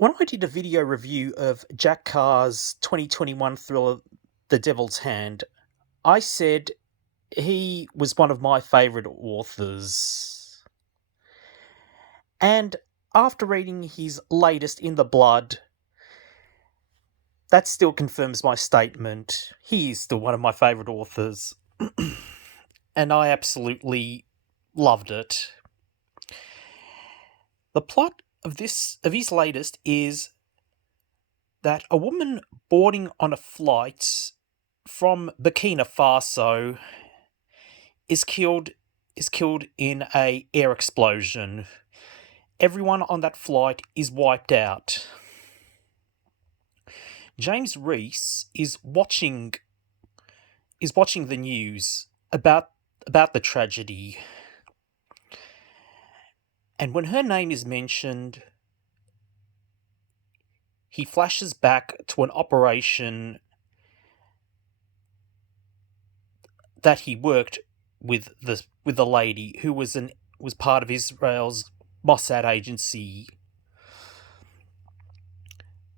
When I did a video review of Jack Carr's 2021 thriller The Devil's Hand, I said he was one of my favourite authors. And after reading his latest In the Blood, that still confirms my statement. He is still one of my favourite authors. And I absolutely loved it. The plot of his latest is that a woman boarding on a flight from Burkina Faso is killed in a air explosion. Everyone on that flight is wiped out. James Reese is watching the news about the tragedy. And when her name is mentioned, he flashes back to an operation that he worked with the lady who was part of Israel's Mossad agency.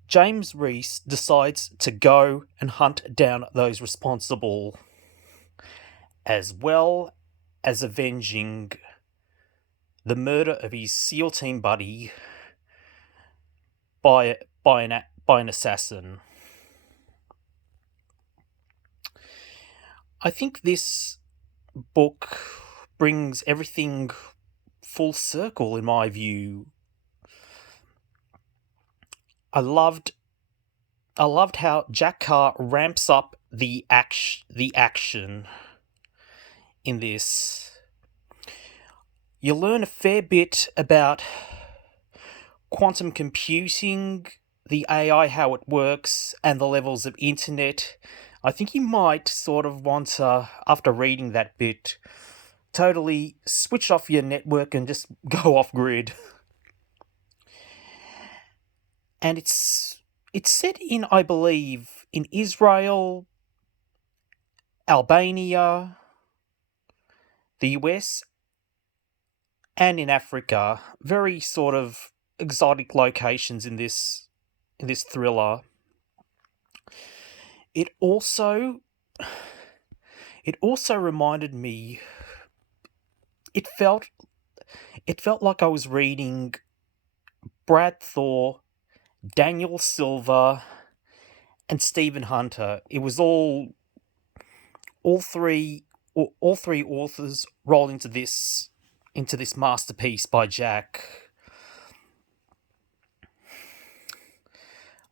James Reese decides to go and hunt down those responsible, as well as avenging the murder of his SEAL team buddy by an assassin. I think this book brings everything full circle in my view. I loved how Jack Carr ramps up the action in this. You learn a fair bit about quantum computing, the AI, how it works, and the levels of internet. I think you might sort of want to, after reading that bit, totally switch off your network and just go off grid. And it's set in, I believe, in Israel, Albania, the US, and in Africa. Very sort of exotic locations in this thriller. It also reminded me, it felt like I was reading Brad Thor, Daniel Silver, and Stephen Hunter. It was all three authors rolled into this masterpiece by Jack.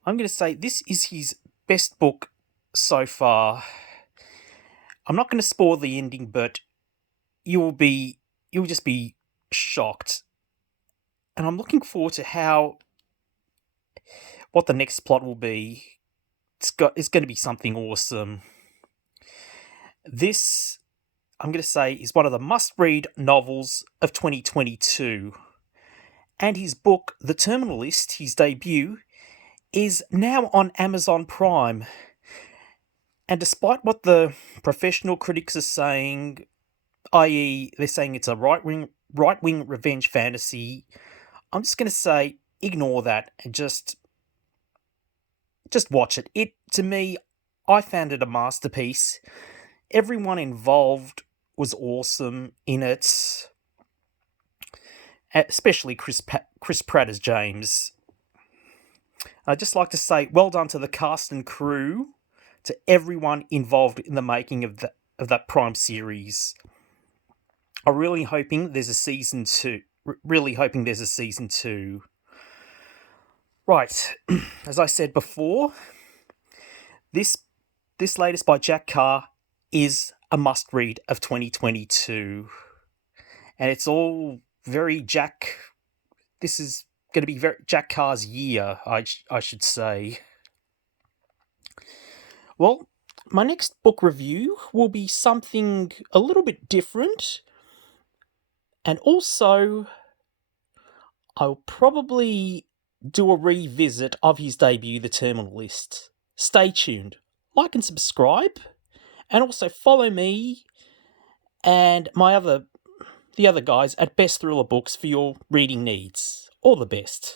I'm going to say this is his best book so far. I'm not going to spoil the ending, but you'll just be shocked. And I'm looking forward to what the next plot will be. It's going to be something awesome. This, I'm going to say, is one of the must-read novels of 2022. And his book, The Terminalist, his debut, is now on Amazon Prime. And despite what the professional critics are saying, i.e. they're saying it's a right-wing revenge fantasy, I'm just going to say ignore that and just watch it. To me, I found it a masterpiece. Everyone involved was awesome in it, especially Chris Pratt as James. I'd just like to say well done to the cast and crew, to everyone involved in the making of that Prime series. I'm really hoping there's a season 2. Right, as I said before, this latest by Jack Carr is a must-read of 2022. And it's all very Jack. This is going to be very Jack Carr's year, I should say. Well, my next book review will be something a little bit different. And also, I'll probably do a revisit of his debut, The Terminalist. Stay tuned. Like and subscribe. And also follow me and the other guys at Best Thriller Books for your reading needs. All the best.